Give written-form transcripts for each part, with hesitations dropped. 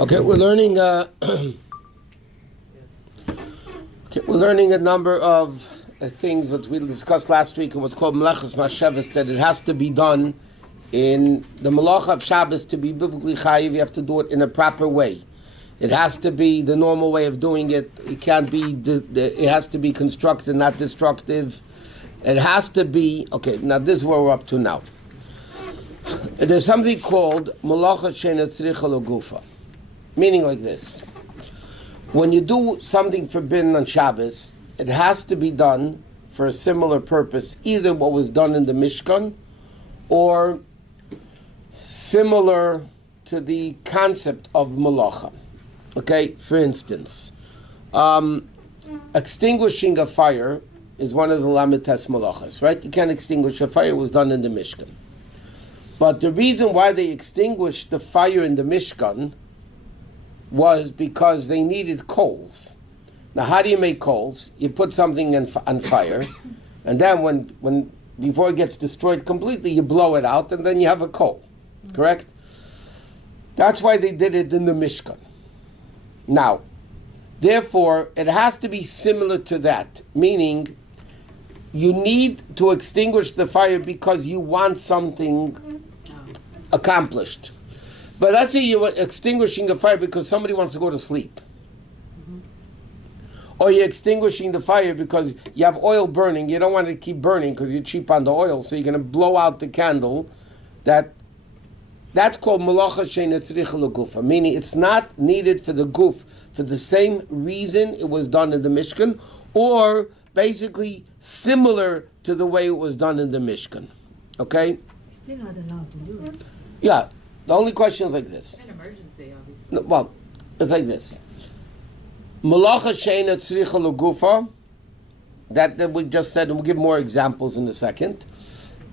Okay, we're learning. We're learning a number of things that we discussed last week, and what's called melachos mashavas. That it has to be done in the malacha of Shabbos to be biblically chayiv. You have to do it in a proper way. It has to be the normal way of doing it. It can't be. It has to be constructive, not destructive. It has to be okay. Now this is where we're up to now. There's something called malacha she'eina tzricha l'gufa. Meaning like this: when you do something forbidden on Shabbos, it has to be done for a similar purpose, either what was done in the Mishkan, or similar to the concept of malacha. Okay, for instance, extinguishing a fire is one of the lamites malachas, right? You can't extinguish a fire; it was done in the Mishkan. But the reason why they extinguished the fire in the Mishkan was because they needed coals. Now, how do you make coals? You put something on fire, and then when before it gets destroyed completely, you blow it out, and then you have a coal. Correct? That's why they did it in the Mishkan. Now, therefore, it has to be similar to that, meaning you need to extinguish the fire because you want something accomplished. But let's say you're extinguishing the fire because somebody wants to go to sleep. Or you're extinguishing the fire because you have oil burning. You don't want it to keep burning because you're cheap on the oil, so you're going to blow out the candle. That's called malacha she'eina tzricha l'gufa, meaning it's not needed for the guf for the same reason it was done in the Mishkan, or basically similar to the way it was done in the Mishkan. Okay? You're still not allowed to do it. Yeah. The only question is like this. It's an emergency, obviously. No, well, it's like this. Malacha she'eina tzricha l'gufa, that we just said, and we'll give more examples in a second.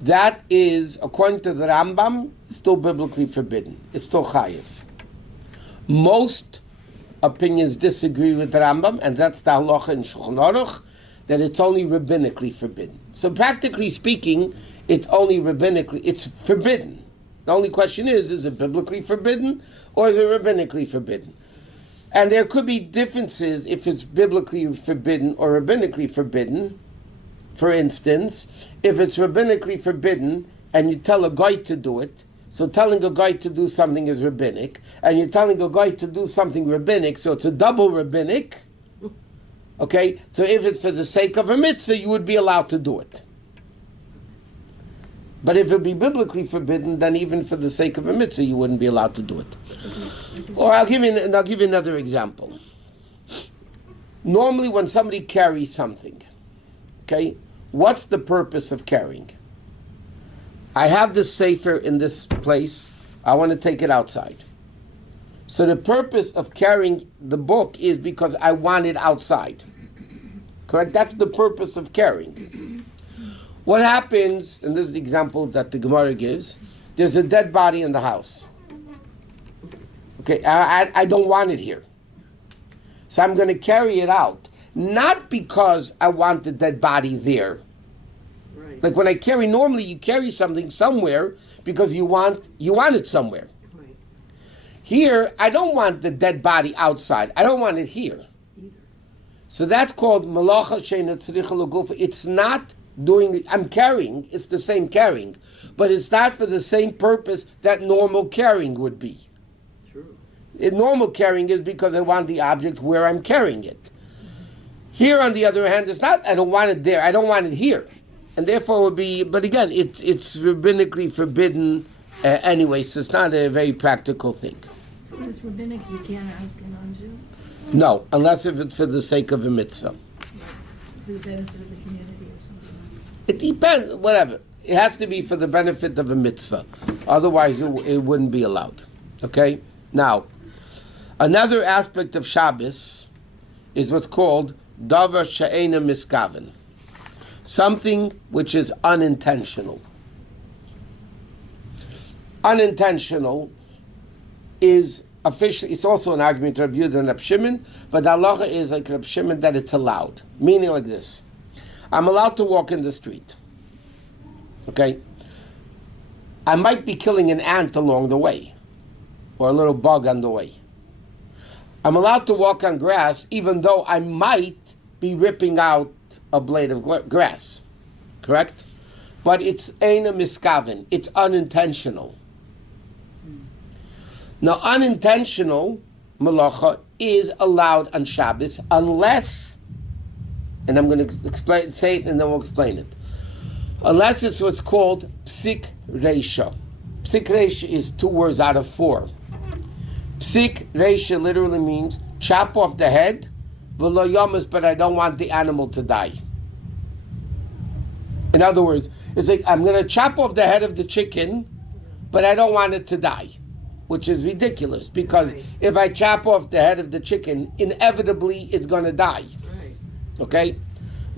That is, according to the Rambam, still biblically forbidden. It's still chayiv. Most opinions disagree with the Rambam, and that's the halacha in Shulchan Aruch, that it's only rabbinically forbidden. So practically speaking, it's only rabbinically, it's forbidden. The only question is it biblically forbidden or is it rabbinically forbidden? And there could be differences if it's biblically forbidden or rabbinically forbidden. For instance, if it's rabbinically forbidden and you tell a guy to do it, so telling a guy to do something is rabbinic, and you're telling a guy to do something rabbinic, so it's a double rabbinic. Okay, so if it's for the sake of a mitzvah, you would be allowed to do it. But if it be biblically forbidden, then even for the sake of a mitzvah, you wouldn't be allowed to do it. Or I'll give you another example. Normally, when somebody carries something, okay, what's the purpose of carrying? I have this sefer in this place. I want to take it outside. So the purpose of carrying the book is because I want it outside. Correct? That's the purpose of carrying. What happens, and this is the example that the Gemara gives, there's a dead body in the house. Okay, I don't want it here. So I'm going to carry it out. Not because I want the dead body there. Right. Like when I carry, normally you carry something somewhere because you want it somewhere. Right. Here, I don't want the dead body outside. I don't want it here. Either. So that's called malacha she'eina tzricha l'gufa. It's not I'm carrying, it's the same carrying, but it's not for the same purpose that normal carrying would be. True. Normal carrying is because I want the object where I'm carrying it. Here, on the other hand, it's not, I don't want it there, I don't want it here. And therefore it would be, but again, it's rabbinically forbidden anyway, so it's not a very practical thing. So when it's rabbinic, you can't ask a non-Jew? No, unless if it's for the sake of a mitzvah. For the benefit of the community or something. It depends, whatever. It has to be for the benefit of a mitzvah. Otherwise, it wouldn't be allowed. Okay? Now, another aspect of Shabbos is what's called davar she'eina miskaven. Something which is unintentional. Unintentional is officially, it's also an argument to Rabbi Yehuda and Rabbi Shimon, but the halacha is like Rabbi Shimon that it's allowed. Meaning like this. I'm allowed to walk in the street. Okay? I might be killing an ant along the way, or a little bug on the way. I'm allowed to walk on grass even though I might be ripping out a blade of grass. Correct? But it's eina miskaven. It's unintentional. Now, unintentional malacha is allowed on Shabbos unless, and I'm going to say it and then we'll explain it, unless it's what's called psik reisha. Psik reisha is 2 words out of 4. Psik reisha literally means chop off the head, v'lo yomas, but I don't want the animal to die. In other words, it's like I'm going to chop off the head of the chicken, but I don't want it to die, which is ridiculous because if I chop off the head of the chicken, inevitably it's going to die. Right. Okay?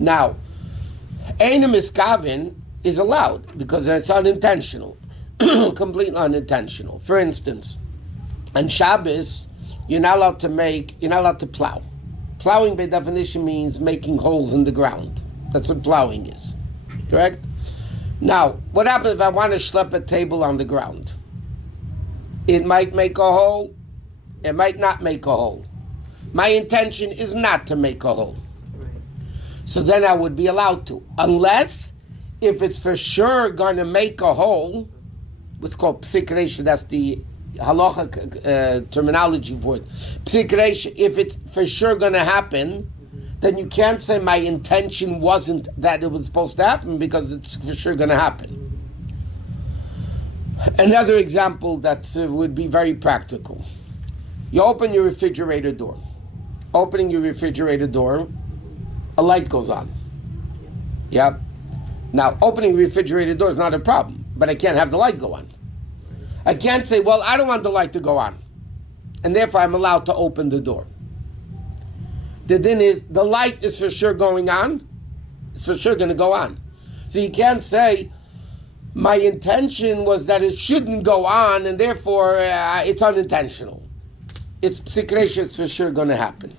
Now, eina miskaven is allowed because it's unintentional, completely unintentional. For instance, on Shabbos, you're not allowed to plow. Plowing by definition means making holes in the ground. That's what plowing is. Correct? Now, what happens if I want to schlep a table on the ground? It might make a hole. It might not make a hole. My intention is not to make a hole. Right. So then I would be allowed to. Unless, if it's for sure going to make a hole, what's called psik reisha, that's the halacha terminology for it. Psik reisha, if it's for sure going to happen, then you can't say my intention wasn't that it was supposed to happen because it's for sure going to happen. Another example that would be very practical. You open your refrigerator door. Opening your refrigerator door, a light goes on. Yep. Now, opening the refrigerator door is not a problem, but I can't have the light go on. I can't say, well, I don't want the light to go on, and therefore I'm allowed to open the door. The thing is, the light is for sure going on. It's for sure going to go on. So you can't say, my intention was that it shouldn't go on, and therefore it's unintentional. It's psik reisha, it's for sure going to happen.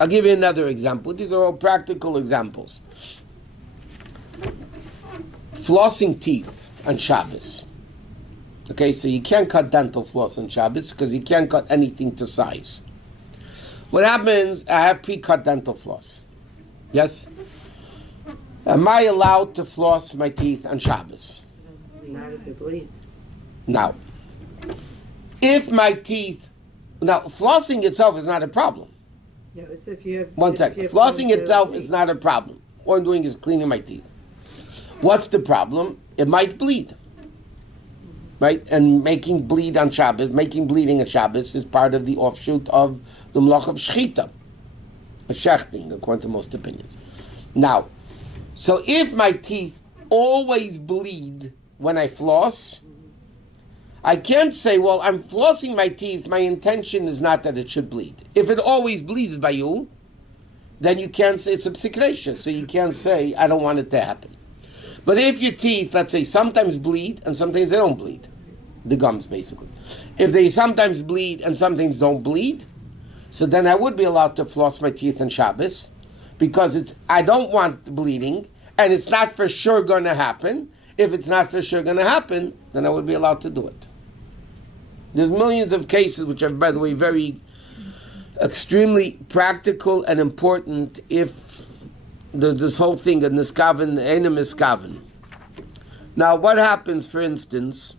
I'll give you another example. These are all practical examples. Flossing teeth on Shabbos. Okay, so you can't cut dental floss on Shabbos because you can't cut anything to size. What happens, I have pre-cut dental floss. Yes? Am I allowed to floss my teeth on Shabbos? Not if it bleeds. Now, if my teeth... Now, flossing itself is not a problem. Yeah, it's if you have... One second. Flossing itself is not a problem. All I'm doing is cleaning my teeth. What's the problem? It might bleed. Right? And making bleeding on Shabbos is part of the offshoot of the malach of shechita, of shechting, according to most opinions. Now, so if my teeth always bleed when I floss, I can't say, well, I'm flossing my teeth, my intention is not that it should bleed. If it always bleeds by you, then you can't say it's a psik reisha, so you can't say, I don't want it to happen. But if your teeth, let's say, sometimes bleed and sometimes they don't bleed, the gums basically. If they sometimes bleed and sometimes don't bleed, so then I would be allowed to floss my teeth on Shabbos because I don't want bleeding and it's not for sure going to happen. If it's not for sure going to happen, then I would be allowed to do it. There's millions of cases which are, by the way, very extremely practical and important if this whole thing, a niskaven, eina miskaven. Now, what happens, for instance,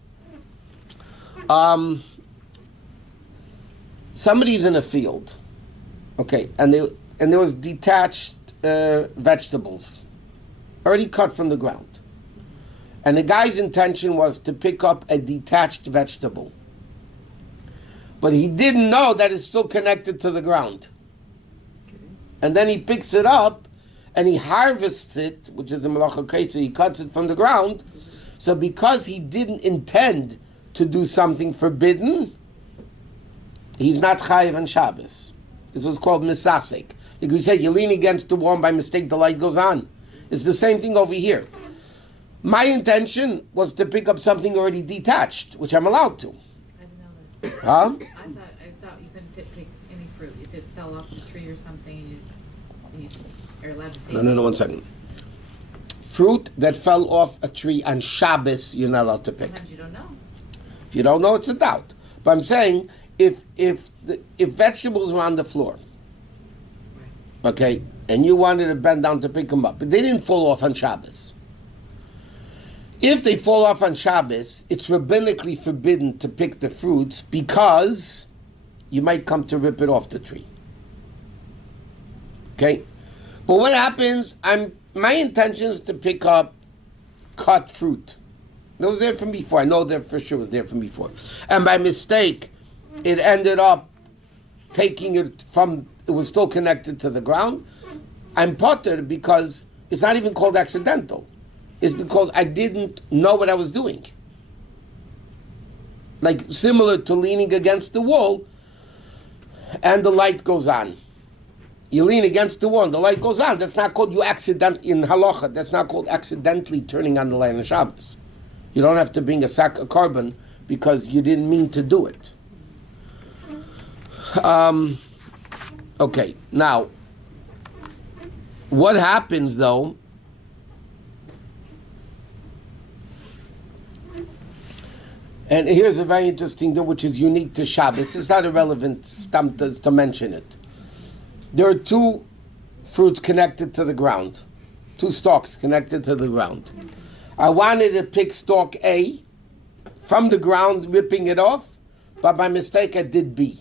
somebody's in a field, okay, and there was detached vegetables already cut from the ground, and the guy's intention was to pick up a detached vegetable, but he didn't know that it's still connected to the ground, and then he picks it up and he harvests it, which is the malach hakei, so he cuts it from the ground. So because he didn't intend to do something forbidden, he's not chayiv on Shabbos. This was called misasek. Like we say, you lean against the wall, by mistake the light goes on. It's the same thing over here. My intention was to pick up something already detached, which I'm allowed to. I didn't know that. Huh? I thought you couldn't take any fruit. If it fell off the tree or something, you are allowed to take No, 1 second. Fruit that fell off a tree on Shabbos, you're not allowed to pick. Sometimes you don't know. If you don't know, it's a doubt. But I'm saying, if vegetables were on the floor, okay, and you wanted to bend down to pick them up, but they didn't fall off on Shabbos. If they fall off on Shabbos, it's rabbinically forbidden to pick the fruits because you might come to rip it off the tree. Okay? But what happens, my intention is to pick up cut fruit. It was there from before. I know that for sure it was there from before. And by mistake, it ended up taking it from, it was still connected to the ground. I'm pottered because it's not even called accidental. It's because I didn't know what I was doing. Like similar to leaning against the wall and the light goes on. You lean against the wall and the light goes on. That's not called you accident in halacha. That's not called accidentally turning on the light on Shabbos. You don't have to bring a sack of carbon because you didn't mean to do it. Okay, now, what happens though, and here's a very interesting thing which is unique to Shabbos. It's not irrelevant to mention it. There are two fruits connected to the ground, two stalks connected to the ground. I wanted to pick stalk A from the ground, ripping it off, but by mistake I did B.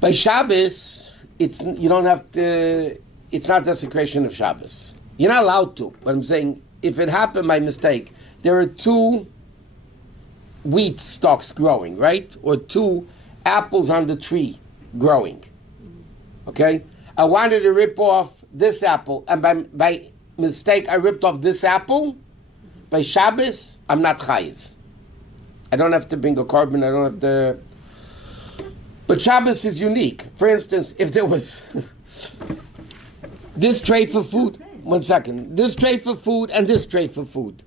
By Shabbos, it's not desecration of Shabbos. You're not allowed to, but I'm saying if it happened by mistake, there are two wheat stalks growing, right? Or two apples on the tree growing. Okay? I wanted to rip off this apple, and by mistake I ripped off this apple. By Shabbos, I'm not chayiv. I don't have to bring a carbon, I don't have to... But Shabbos is unique. For instance, if there was this tray for food, this tray for food and this tray for food,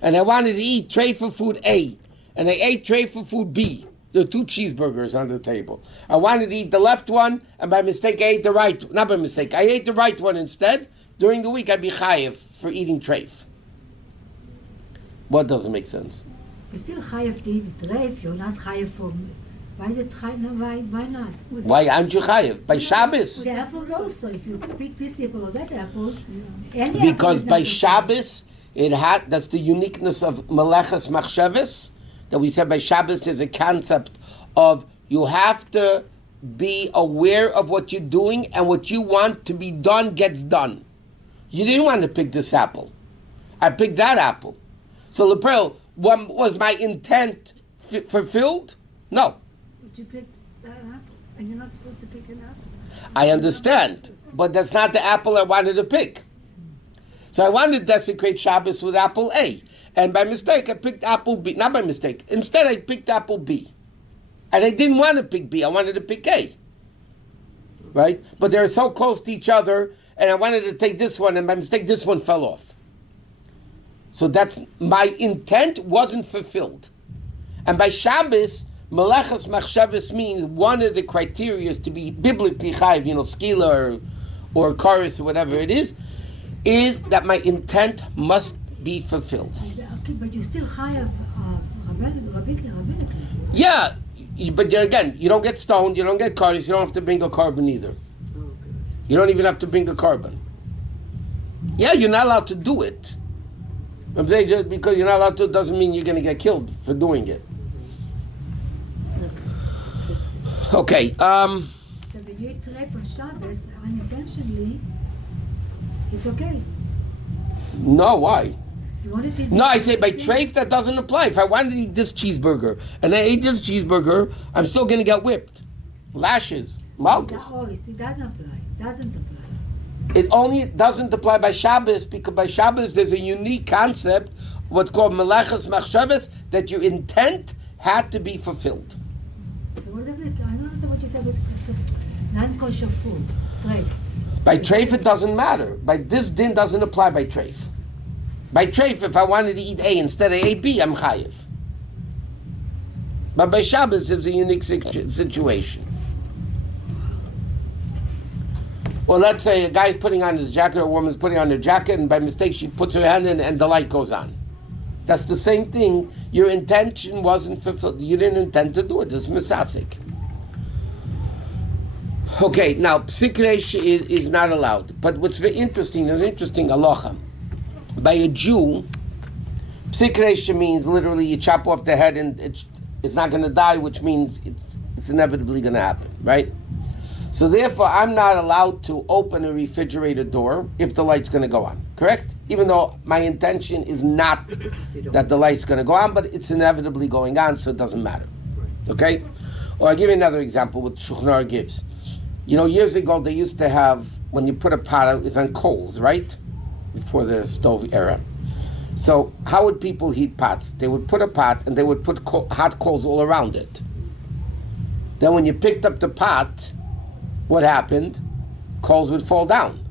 and I wanted to eat tray for food A, and I ate tray for food B, there are two cheeseburgers on the table. I wanted to eat the left one, and by mistake I ate the right, not by mistake, I ate the right one instead. During the week I'd be chayiv for eating treif. What doesn't make sense? You're still chayiv to eat treif, you're not chayiv for... Why is it chayiv? No, why not? Why aren't you chayiv? By Shabbos. The apples also, if you pick this apple or that apple... Because by Shabbos, that's the uniqueness of Meleches Machsheves, that we said by Shabbos there's a concept of you have to be aware of what you're doing, and what you want to be done gets done. You didn't want to pick this apple. I picked that apple. So Leprel, was my intent fulfilled? No. But you picked that apple, and you're not supposed to pick an apple. I understand, but that's not the apple I wanted to pick. So I wanted to desecrate Shabbos with apple A. And by mistake, I picked apple B. Not by mistake. Instead, I picked apple B. And I didn't want to pick B. I wanted to pick A. Right? But they're so close to each other, and I wanted to take this one, and by mistake, this one fell off. So that's, my intent wasn't fulfilled. And by Shabbos, Meleches Machshavas means one of the criteria is to be biblically chayiv, skila or chorus or whatever it is that my intent must be fulfilled. Okay, but you still chayiv rabbinically. Yeah, but again, you don't get stoned, you don't get chorus, you don't have to bring a carbon either. You don't even have to bring a carbon. Yeah, you're not allowed to do it. I'm saying just because you're not allowed to doesn't mean you're going to get killed for doing it. Okay. So when you eat treif for Shabbos, unintentionally, it's okay. No, why? You want to eat No, I say by treif that doesn't apply. If I wanted to eat this cheeseburger and I ate this cheeseburger, I'm still going to get whipped. Lashes, malchus. Oh, it doesn't apply. It doesn't apply. It only doesn't apply by Shabbos because by Shabbos there's a unique concept, what's called Meleches Machshavas, that your intent had to be fulfilled. So what about, I don't know what you said was non-kosher food. Treif. By treif it doesn't matter. By this din doesn't apply by treif. By treif, if I wanted to eat A instead of ate B, I'm chayiv. But by Shabbos there's a unique situation. Well, let's say a guy's putting on his jacket or a woman's putting on their jacket, and by mistake she puts her hand in and the light goes on. That's the same thing. Your intention wasn't fulfilled. You didn't intend to do it. It's misasik. Okay, now psik reisha is not allowed. But what's very interesting, there's an interesting halacha. By a Jew, psik reisha means literally you chop off the head and it's not going to die, which means it's inevitably going to happen, right? So therefore, I'm not allowed to open a refrigerator door if the light's going to go on, correct? Even though my intention is not that the light's going to go on, but it's inevitably going on, so it doesn't matter, okay? Or I'll give you another example, what Shusterman gives. You know, years ago, they used to have, when you put a pot out, it's on coals, right? Before the stove era. So how would people heat pots? They would put a pot and they would put hot coals all around it. Then when you picked up the pot, what happened? Coals would fall down,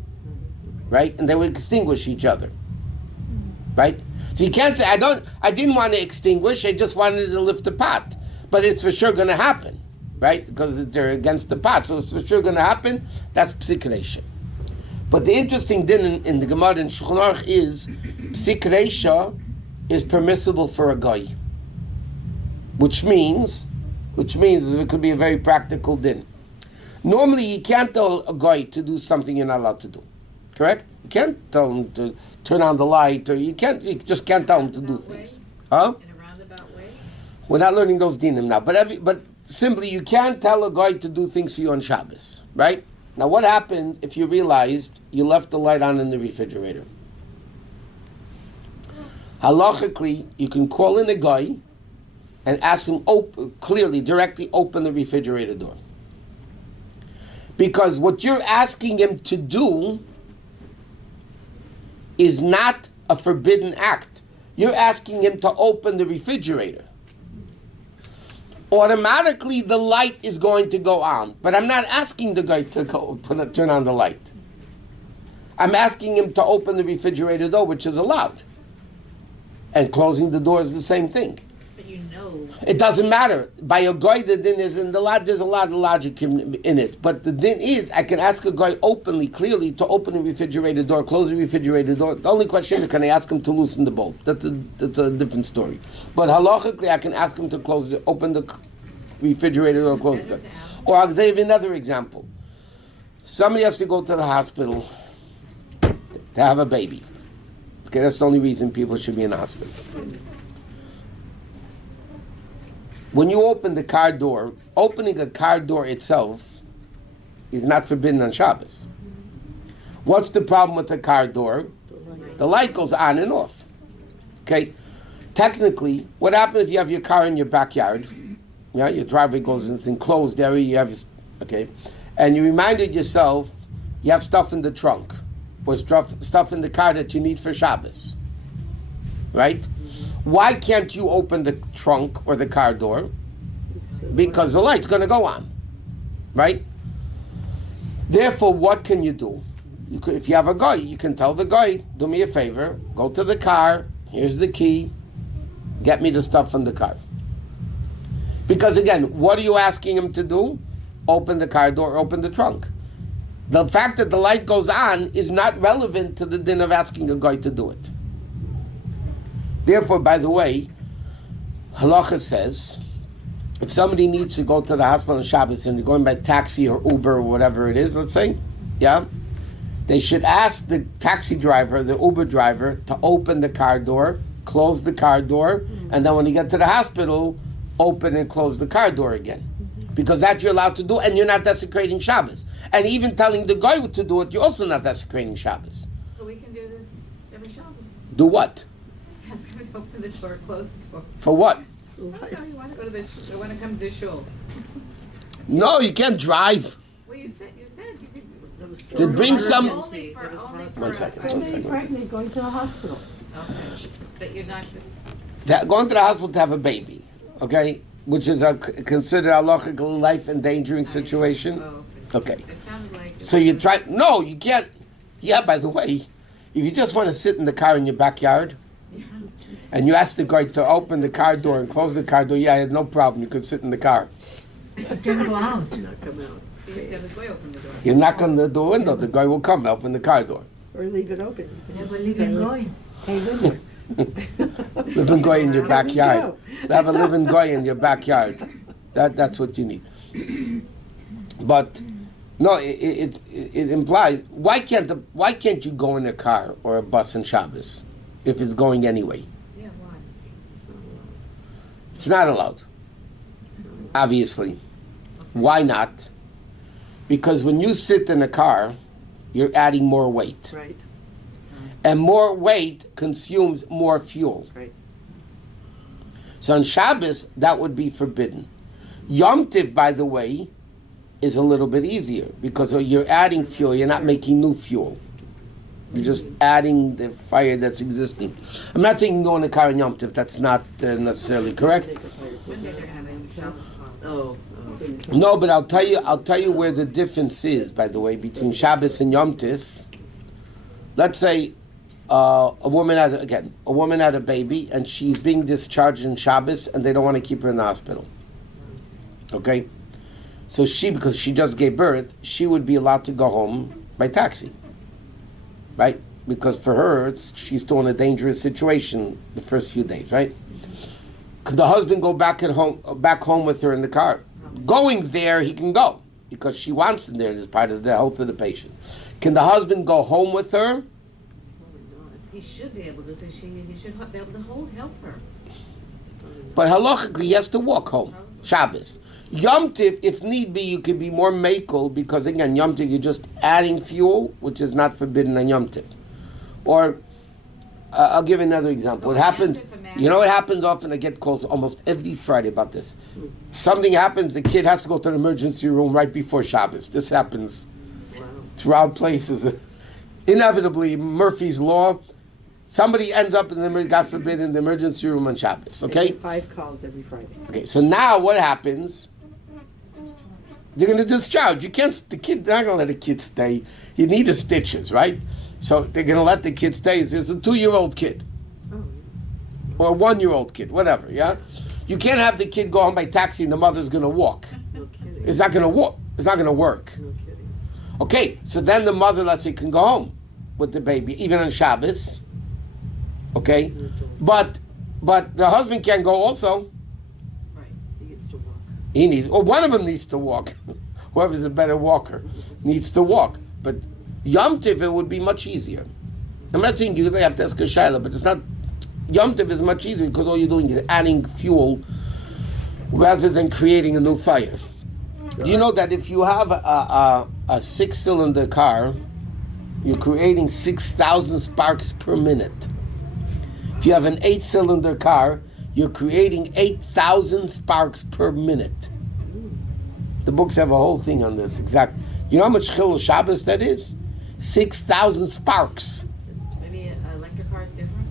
right? And they would extinguish each other, right? So you can't say, I didn't want to extinguish, I just wanted to lift the pot. But it's for sure going to happen, right? Because they're against the pot, so it's for sure going to happen. That's psik reisha. But the interesting thing in the Gemara in Shulchan Aruch is psik reisha is permissible for a guy, which means it could be a very practical din. Normally, you can't tell a guy to do something you're not allowed to do, correct? You can't tell him to turn on the light, or you just can't tell him to do things, huh? In a roundabout way? We're not learning those dinim now, but simply you can't tell a guy to do things for you on Shabbos, right? Now, what happened if you realized you left the light on in the refrigerator? Halachically, you can call in a guy and ask him directly open the refrigerator door. Because what you're asking him to do is not a forbidden act. You're asking him to open the refrigerator. Automatically, the light is going to go on. But I'm not asking the guy to turn on the light. I'm asking him to open the refrigerator door, which is allowed. And closing the door is the same thing. But you know. It doesn't matter. By a guy, the din is there's a lot of logic in it. But the din is, I can ask a guy openly, clearly, to open the refrigerator door, close the refrigerator door. The only question is, can I ask him to loosen the bulb? That's a different story. But halachically, I can ask him to open the refrigerator door, close the door. Or I'll give you another example. Somebody has to go to the hospital to have a baby. Okay, that's the only reason people should be in the hospital. When you open the car door, opening a car door itself is not forbidden on Shabbos. What's the problem with the car door? The light goes on and off. Okay? Technically, what happens if you have your car in your backyard? Yeah, your driveway goes in this enclosed area, you have and you reminded yourself you have stuff in the trunk or stuff in the car that you need for Shabbos. Right? Why can't you open the trunk or the car door? Because the light's going to go on, right? Therefore, what can you do? If you have a guy, you can tell the guy, do me a favor, go to the car, here's the key, get me the stuff from the car. Because again, what are you asking him to do? Open the car door, open the trunk. The fact that the light goes on is not relevant to the din of asking a guy to do it. Therefore, by the way, halacha says, if somebody needs to go to the hospital on Shabbos and they're going by taxi or Uber or whatever it is, let's say, yeah, they should ask the taxi driver, the Uber driver, to open the car door, close the car door, and then when you get to the hospital, open and close the car door again. Because that you're allowed to do, and you're not desecrating Shabbos. And even telling the guy to do it, you're also not desecrating Shabbos. So we can do this every Shabbos. Do what? Ask him to open the door, close the door. For what? I don't know, you want to go to I want to come to the shul. No, you can't drive. Well, you said you could. To bring some... Only for One second. Somebody pregnant going to the hospital. Okay, but you're not. Going to the hospital to have a baby, okay? Which is considered a halachical life-endangering situation. Oh, Okay. it sounded like. So you try... No, you can't... Yeah, by the way, if you just want to sit in the car in your backyard, and you ask the guy to open the car door and close the car door, yeah, I had no problem. You could sit in the car. But then go out. Not come out. You have to have the guy open the door. You knock on the door window, the guy will come, open the car door. Or leave it open. You can Yeah, just but leave him going. Hey, with Living goy in your backyard. Have a living goy in your backyard. That's what you need. But no, it implies why can't you go in a car or a bus on Shabbos if it's going anyway? Yeah, why? It's not allowed. Obviously. Why not? Because when you sit in a car, you're adding more weight. Right. And more weight consumes more fuel. Right. So on Shabbos, that would be forbidden. Yom Tiv, by the way, is a little bit easier because you're adding fuel, you're not making new fuel. You're just adding the fire that's existing. I'm not saying go in a car in Yom Tiv, that's not necessarily correct. When they're having Shabbos fun. Oh. No, but I'll tell you where the difference is, by the way, between Shabbos and Yom Tiv. Let's say a woman had a baby and she's being discharged in Shabbos and they don't want to keep her in the hospital. Okay? So because she just gave birth, she would be allowed to go home by taxi. Right? Because for her, she's still in a dangerous situation the first few days, right? Could the husband go back home with her in the car? Going there, he can go because she wants him there as part of the health of the patient. Can the husband go home with her? He should be able to, because he should be able to help her. But halachically, he has to walk home. Shabbos. Yom Tiv, if need be, you could be more makel because again, Yom Tiv, you're just adding fuel, which is not forbidden on Yom Tiv. Or, I'll give another example. What happens, you know what happens often? I get calls almost every Friday about this. Something happens, the kid has to go to the emergency room right before Shabbos. This happens throughout places. Inevitably, Murphy's Law, somebody ends up in the, God forbid, in the emergency room on Shabbos, okay? 5 calls every Friday. Okay, so now what happens? They're going to discharge. They're not going to let a kid stay. You need the stitches, right? So they're going to let the kid stay. It's a 2-year-old kid. Or a 1-year-old kid, whatever, yeah? You can't have the kid go home by taxi and the mother's going to walk. No kidding. It's not going to work. It's not going to work. No kidding. Okay, so then the mother, let's say, can go home with the baby, even on Shabbos. Okay? But the husband can go also. Right. He gets to walk. Or one of them needs to walk. Whoever's a better walker needs to walk. But Yom Tiv, it would be much easier. I'm not saying you really have to ask a Shaila, but it's not. Yom Tiv is much easier because all you're doing is adding fuel rather than creating a new fire. Do you know that if you have a 6-cylinder car, you're creating 6,000 sparks per minute? If you have an 8-cylinder car, you're creating 8,000 sparks per minute. The books have a whole thing on this. Exact. You know how much Chilul Shabbos that is? 6,000 sparks. Maybe electric car is different?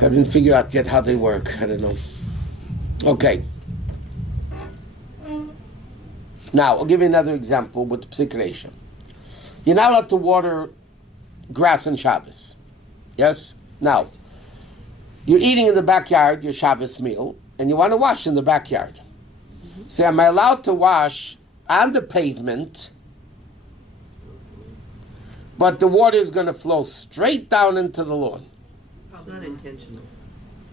I didn't figure out yet how they work. I don't know. Okay. Now, I'll give you another example with psikresha. You're not allowed to water grass on Shabbos. Yes? Now, you're eating in the backyard, your Shabbos meal, and you want to wash in the backyard. So am I allowed to wash on the pavement, but the water is going to flow straight down into the lawn? It's not intentional.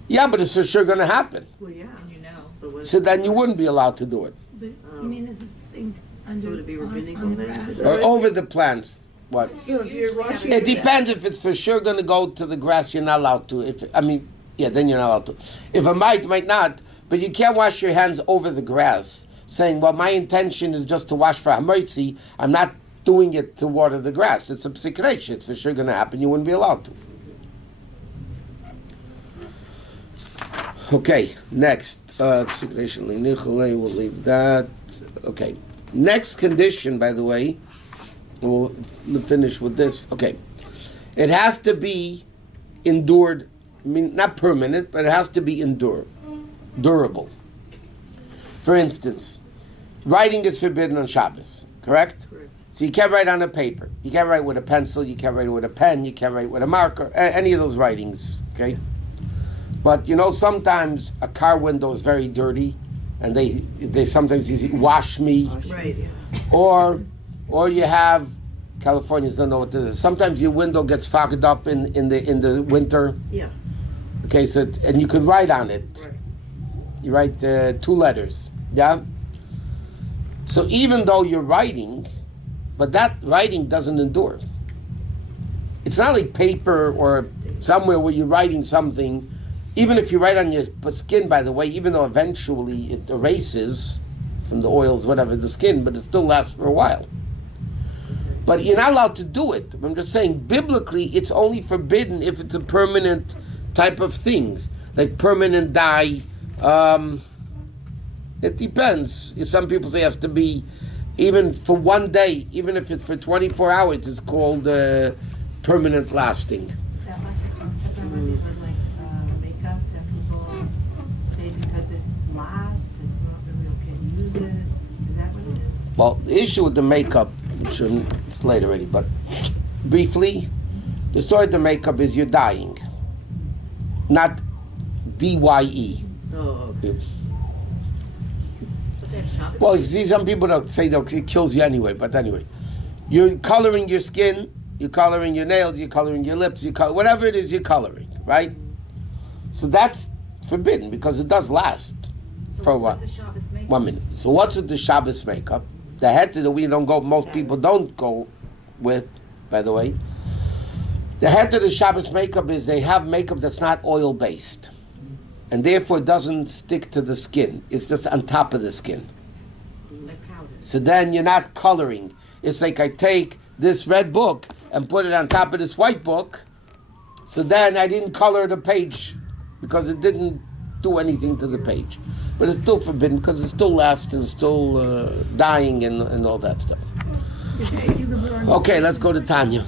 Yeah, but it's for sure going to happen. Well, yeah. And you know. But what- So then you wouldn't be allowed to do it. But you mean as a sink under, So would it be rabbinical on the then? grass? Or over the plants. What? So if you're washing It depends. If it's for sure going to go to the grass, you're not allowed to. Then you're not allowed to. If it might not. But you can't wash your hands over the grass, saying, well, my intention is just to wash for Hamotzi. I'm not doing it to water the grass. It's a psikresha. It's for sure going to happen. You wouldn't be allowed to. Okay, next. Psikresha l'nicholei, we'll leave that. Okay. Next condition, by the way, we'll finish with this. Okay. It has to be endured, not permanent, but it has to be durable. For instance, writing is forbidden on Shabbos, correct? Correct. So you can't write on a paper. You can't write with a pencil, you can't write with a pen, you can't write with a marker, any of those writings, okay? But sometimes a car window is very dirty, and they sometimes use wash me. Right, yeah. Or you have Californians don't know what this is. Sometimes your window gets fogged up in the winter. Yeah. Okay, so and you could write on it. Right. You write 2 letters. Yeah. So even though you're writing, but that writing doesn't endure. It's not like paper or somewhere where you're writing something. Even if you write on your skin, by the way, even though eventually it erases from the oils, whatever, the skin, but it still lasts for a while. But you're not allowed to do it. I'm just saying, biblically, it's only forbidden if it's a permanent type of things, like permanent dye. It depends. Some people say it has to be, even for one day, even if it's for 24 hours, it's called permanent lasting. Is that like the concept of when you put like makeup that people say because it lasts, it's not really okay to use it? Is that what it is? Well, the issue with the makeup, it's late already, but briefly, the story of the makeup is you're dying, not DYE. Oh, okay. But then Shabbos. Well, you see, some people don't say it kills you anyway, but anyway, you're coloring your skin, you're coloring your nails, you're coloring your lips, whatever it is, you're coloring, right? So that's forbidden because it does last So for a what's while. with the Shabbos makeup? 1 minute. So what's with the Shabbos makeup? The head that we don't go, most people don't go with, by the way. The head of the Shabbos makeup is they have makeup that's not oil based, and therefore it doesn't stick to the skin. It's just on top of the skin. Like powder. So then you're not coloring. It's like I take this red book and put it on top of this white book. So then I didn't color the page because it didn't do anything to the page. But it's still forbidden because it still lasts and still dying and all that stuff. Okay, let's go to Tanya.